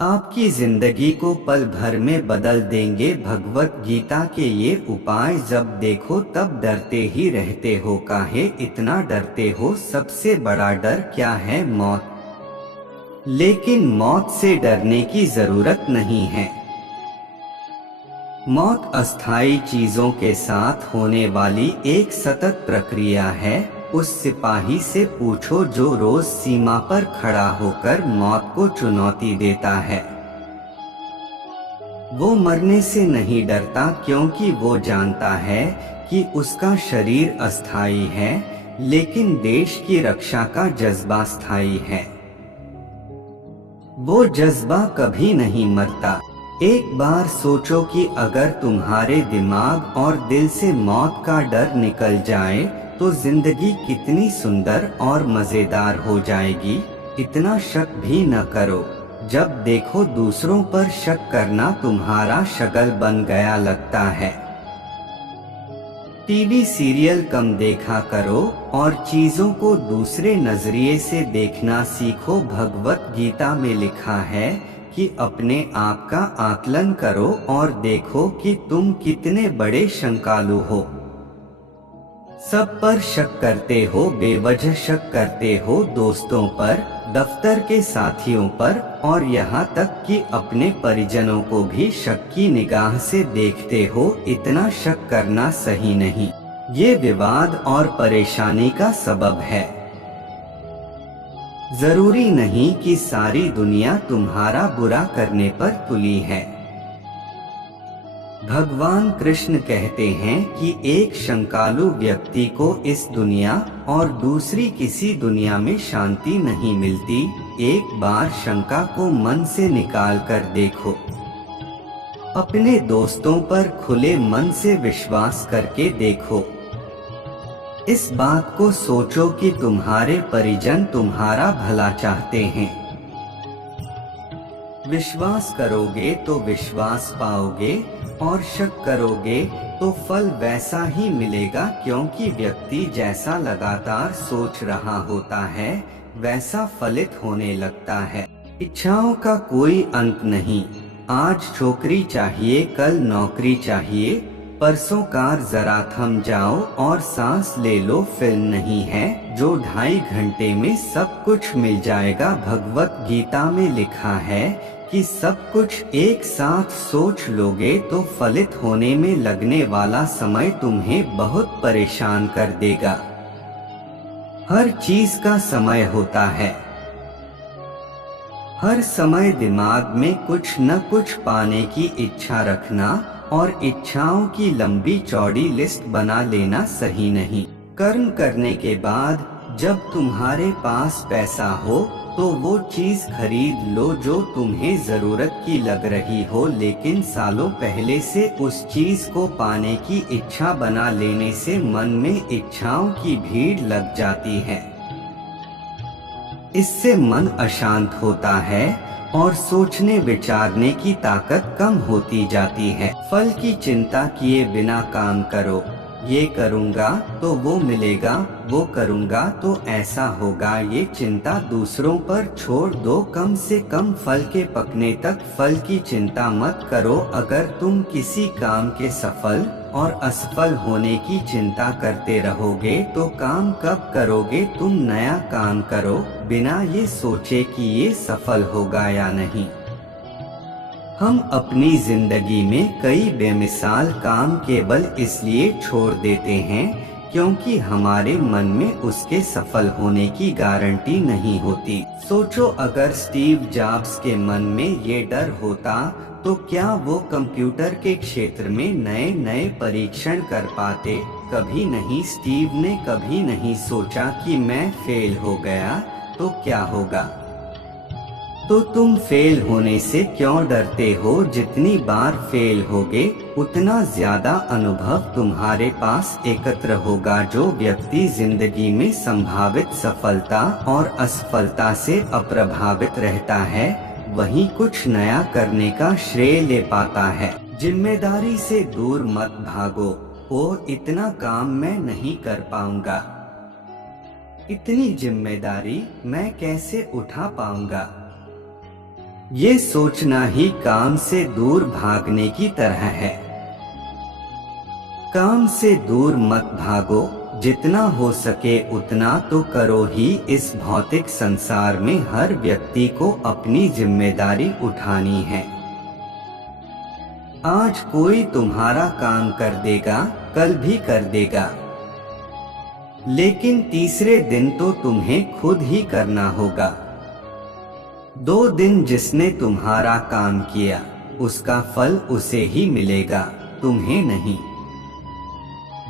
आपकी जिंदगी को पल भर में बदल देंगे भगवत गीता के ये उपाय। जब देखो तब डरते ही रहते हो, काहे इतना डरते हो? सबसे बड़ा डर क्या है? मौत। लेकिन मौत से डरने की जरूरत नहीं है। मौत अस्थायी चीजों के साथ होने वाली एक सतत प्रक्रिया है। उस सिपाही से पूछो जो रोज सीमा पर खड़ा होकर मौत को चुनौती देता है। वो मरने से नहीं डरता क्योंकि वो जानता है कि उसका शरीर अस्थायी है, लेकिन देश की रक्षा का जज्बा स्थायी है। वो जज्बा कभी नहीं मरता। एक बार सोचो कि अगर तुम्हारे दिमाग और दिल से मौत का डर निकल जाए तो जिंदगी कितनी सुंदर और मजेदार हो जाएगी। इतना शक भी न करो। जब देखो दूसरों पर शक करना तुम्हारा शगल बन गया लगता है। टीवी सीरियल कम देखा करो और चीजों को दूसरे नजरिए से देखना सीखो। भगवत गीता में लिखा है कि अपने आप का आकलन करो और देखो कि तुम कितने बड़े शंकालु हो। सब पर शक करते हो, बेवजह शक करते हो, दोस्तों पर, दफ्तर के साथियों पर और यहाँ तक कि अपने परिजनों को भी शक की निगाह से देखते हो। इतना शक करना सही नहीं। ये विवाद और परेशानी का सबब है। जरूरी नहीं कि सारी दुनिया तुम्हारा बुरा करने पर तुली है। भगवान कृष्ण कहते हैं कि एक शंकालु व्यक्ति को इस दुनिया और दूसरी किसी दुनिया में शांति नहीं मिलती। एक बार शंका को मन से निकाल कर देखो। अपने दोस्तों पर खुले मन से विश्वास करके देखो। इस बात को सोचो कि तुम्हारे परिजन तुम्हारा भला चाहते हैं। विश्वास करोगे तो विश्वास पाओगे और शक करोगे तो फल वैसा ही मिलेगा, क्योंकि व्यक्ति जैसा लगातार सोच रहा होता है वैसा फलित होने लगता है। इच्छाओं का कोई अंत नहीं। आज छोकरी चाहिए, कल नौकरी चाहिए, परसों कार, जरा थम जाओ और सांस ले लो। फिल्म नहीं है जो 2.5 घंटे में सब कुछ मिल जाएगा। भगवत गीता में लिखा है कि सब कुछ एक साथ सोच लोगे तो फलित होने में लगने वाला समय तुम्हें बहुत परेशान कर देगा। हर चीज का समय होता है। हर समय दिमाग में कुछ न कुछ पाने की इच्छा रखना और इच्छाओं की लंबी चौड़ी लिस्ट बना लेना सही नहीं। कर्म करने के बाद जब तुम्हारे पास पैसा हो तो वो चीज खरीद लो जो तुम्हें जरूरत की लग रही हो, लेकिन सालों पहले से उस चीज को पाने की इच्छा बना लेने से मन में इच्छाओं की भीड़ लग जाती है। इससे मन अशांत होता है और सोचने विचारने की ताकत कम होती जाती है। फल की चिंता किए बिना काम करो। ये करूँगा तो वो मिलेगा, वो करूँगा तो ऐसा होगा, ये चिंता दूसरों पर छोड़ दो। कम से कम फल के पकने तक फल की चिंता मत करो। अगर तुम किसी काम के सफल और असफल होने की चिंता करते रहोगे तो काम कब करोगे? तुम नया काम करो बिना ये सोचे कि ये सफल होगा या नहीं। हम अपनी जिंदगी में कई बेमिसाल काम केवल इसलिए छोड़ देते हैं क्योंकि हमारे मन में उसके सफल होने की गारंटी नहीं होती। सोचो अगर स्टीव जॉब्स के मन में ये डर होता तो क्या वो कंप्यूटर के क्षेत्र में नए नए परीक्षण कर पाते? कभी नहीं। स्टीव ने कभी नहीं सोचा कि मैं फेल हो गया तो क्या होगा। तो तुम फेल होने से क्यों डरते हो? जितनी बार फेल होगे उतना ज्यादा अनुभव तुम्हारे पास एकत्र होगा। जो व्यक्ति जिंदगी में संभावित सफलता और असफलता से अप्रभावित रहता है वही कुछ नया करने का श्रेय ले पाता है। जिम्मेदारी से दूर मत भागो। ओ, इतना काम मैं नहीं कर पाऊंगा, इतनी जिम्मेदारी मैं कैसे उठा पाऊंगा। ये सोचना ही काम से दूर भागने की तरह है। काम से दूर मत भागो, जितना हो सके उतना तो करो ही। इस भौतिक संसार में हर व्यक्ति को अपनी जिम्मेदारी उठानी है। आज कोई तुम्हारा काम कर देगा, कल भी कर देगा, लेकिन तीसरे दिन तो तुम्हें खुद ही करना होगा। 2 दिन जिसने तुम्हारा काम किया, उसका फल उसे ही मिलेगा, तुम्हें नहीं।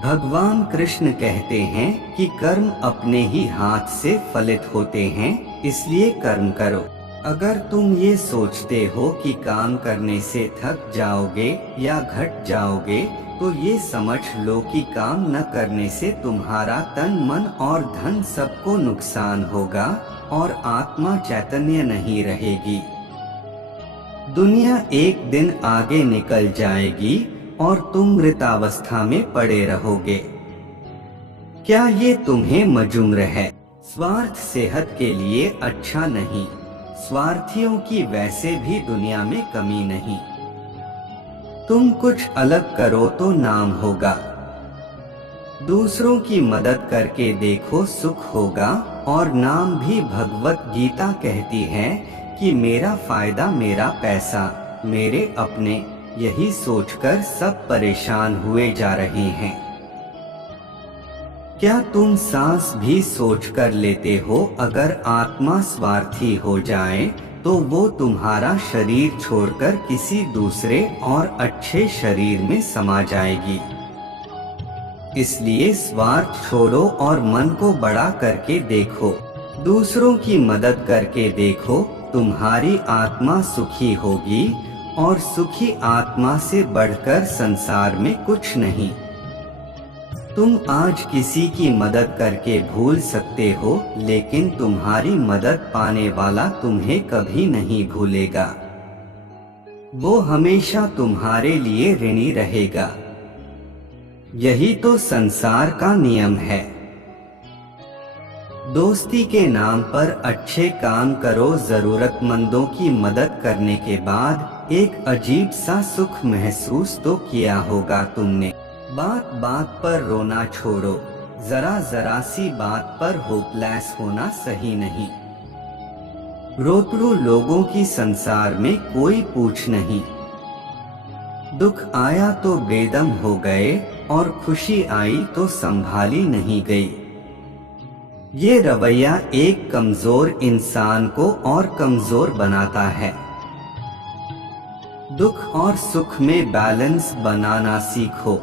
भगवान कृष्ण कहते हैं कि कर्म अपने ही हाथ से फलित होते हैं, इसलिए कर्म करो। अगर तुम ये सोचते हो कि काम करने से थक जाओगे या घट जाओगे, तो ये समझ लो कि काम न करने से तुम्हारा तन मन और धन सबको नुकसान होगा और आत्मा चैतन्य नहीं रहेगी। दुनिया एक दिन आगे निकल जाएगी और तुम मृतावस्था में पड़े रहोगे। क्या ये तुम्हें मंजूर है? स्वार्थ सेहत के लिए अच्छा नहीं। स्वार्थियों की वैसे भी दुनिया में कमी नहीं। तुम कुछ अलग करो तो नाम होगा। दूसरों की मदद करके देखो, सुख होगा और नाम भी। भगवत गीता कहती है कि मेरा फायदा, मेरा पैसा, मेरे अपने, यही सोचकर सब परेशान हुए जा रहे हैं। क्या तुम सांस भी सोच कर लेते हो? अगर आत्मा स्वार्थी हो जाए तो वो तुम्हारा शरीर छोड़कर किसी दूसरे और अच्छे शरीर में समा जाएगी। इसलिए स्वार्थ छोड़ो और मन को बड़ा करके देखो। दूसरों की मदद करके देखो, तुम्हारी आत्मा सुखी होगी और सुखी आत्मा से बढ़कर संसार में कुछ नहीं। तुम आज किसी की मदद करके भूल सकते हो, लेकिन तुम्हारी मदद पाने वाला तुम्हें कभी नहीं भूलेगा। वो हमेशा तुम्हारे लिए ऋणी रहेगा। यही तो संसार का नियम है। दोस्ती के नाम पर अच्छे काम करो। जरूरतमंदों की मदद करने के बाद एक अजीब सा सुख महसूस तो किया होगा तुमने। बात बात पर रोना छोड़ो। जरा जरा सी बात पर होपलेस होना सही नहीं। रोतरू लोगों की संसार में कोई पूछ नहीं। दुख आया तो बेदम हो गए और खुशी आई तो संभाली नहीं गई। ये रवैया एक कमजोर इंसान को और कमजोर बनाता है। दुख और सुख में बैलेंस बनाना सीखो।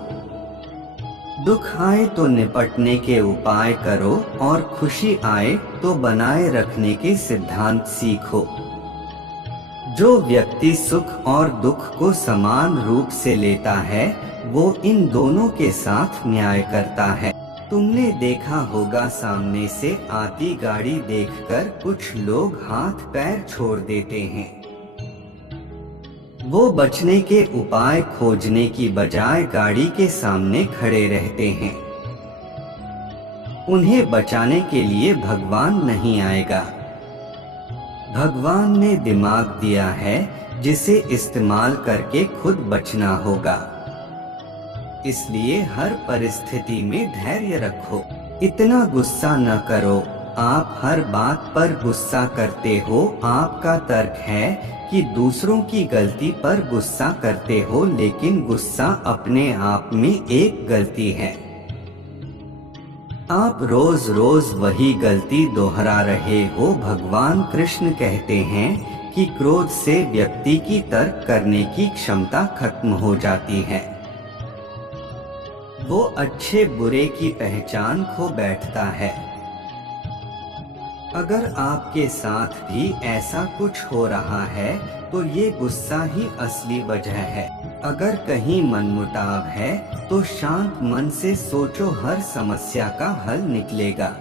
दुख आए तो निपटने के उपाय करो और खुशी आए तो बनाए रखने के सिद्धांत सीखो। जो व्यक्ति सुख और दुख को समान रूप से लेता है, वो इन दोनों के साथ न्याय करता है। तुमने देखा होगा, सामने से आती गाड़ी देखकर कुछ लोग हाथ पैर छोड़ देते हैं। वो बचने के उपाय खोजने की बजाय गाड़ी के सामने खड़े रहते हैं। उन्हें बचाने के लिए भगवान नहीं आएगा। भगवान ने दिमाग दिया है, जिसे इस्तेमाल करके खुद बचना होगा। इसलिए हर परिस्थिति में धैर्य रखो। इतना गुस्सा न करो। आप हर बात पर गुस्सा करते हो। आपका तर्क है कि दूसरों की गलती पर गुस्सा करते हो, लेकिन गुस्सा अपने आप में एक गलती है। आप रोज रोज वही गलती दोहरा रहे हो। भगवान कृष्ण कहते हैं कि क्रोध से व्यक्ति की तर्क करने की क्षमता खत्म हो जाती है। वो अच्छे बुरे की पहचान खो बैठता है। अगर आपके साथ भी ऐसा कुछ हो रहा है तो ये गुस्सा ही असली वजह है। अगर कहीं मनमुटाव है तो शांत मन से सोचो, हर समस्या का हल निकलेगा।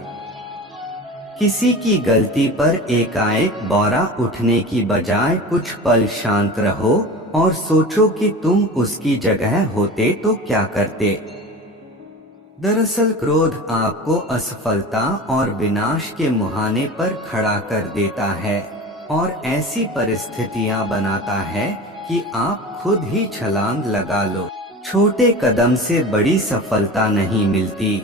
किसी की गलती पर एकाएक बौरा उठने की बजाय कुछ पल शांत रहो और सोचो कि तुम उसकी जगह होते तो क्या करते। दरअसल क्रोध आपको असफलता और विनाश के मुहाने पर खड़ा कर देता है और ऐसी परिस्थितियां बनाता है कि आप खुद ही छलांग लगा लो। छोटे कदम से बड़ी सफलता नहीं मिलती।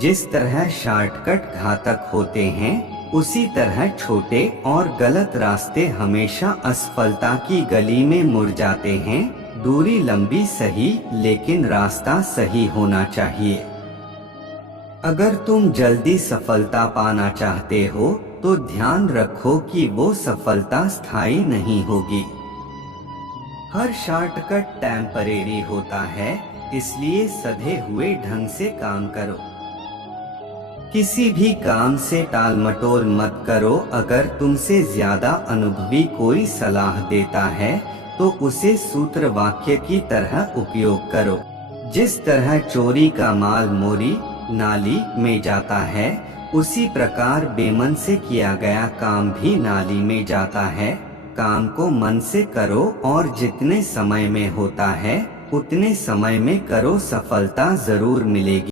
जिस तरह शॉर्टकट घातक होते हैं, उसी तरह छोटे और गलत रास्ते हमेशा असफलता की गली में मुड़ जाते हैं। दूरी लंबी सही, लेकिन रास्ता सही होना चाहिए। अगर तुम जल्दी सफलता पाना चाहते हो, तो ध्यान रखो कि वो सफलता स्थायी नहीं होगी। हर शॉर्टकट टेम्परेरी होता है, इसलिए सधे हुए ढंग से काम करो। किसी भी काम से टालमटोल मत करो। अगर तुमसे ज्यादा अनुभवी कोई सलाह देता है, तो उसे सूत्र वाक्य की तरह उपयोग करो। जिस तरह चोरी का माल मोरी नाली में जाता है, उसी प्रकार बेमन से किया गया काम भी नाली में जाता है। काम को मन से करो और जितने समय में होता है, उतने समय में करो, सफलता जरूर मिलेगी।